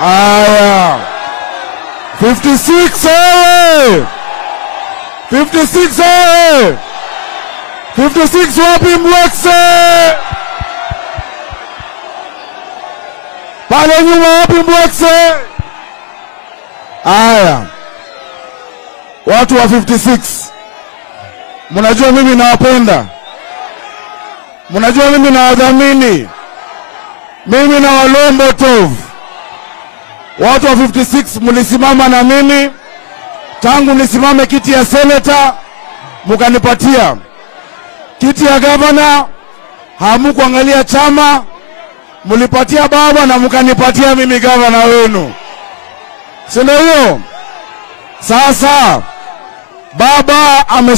Aya. 56 oye! 56 oye! 56 wapi Mwekse? Pale nyuma wapi Mwekse? Aya. Watu wa 56. Mnajua mimi nawapenda. Mnajua mimi nawadhamini. Mimi na walombo tovu. Watu wa 56 mlisimama na mimi tangu nisimame kiti ya seneta, mkanipatia kiti ya gavana. Hamukuangalia chama, mlipatia baba na mkanipatia mimi gavana wenu. Sio hiyo? Sasa baba ame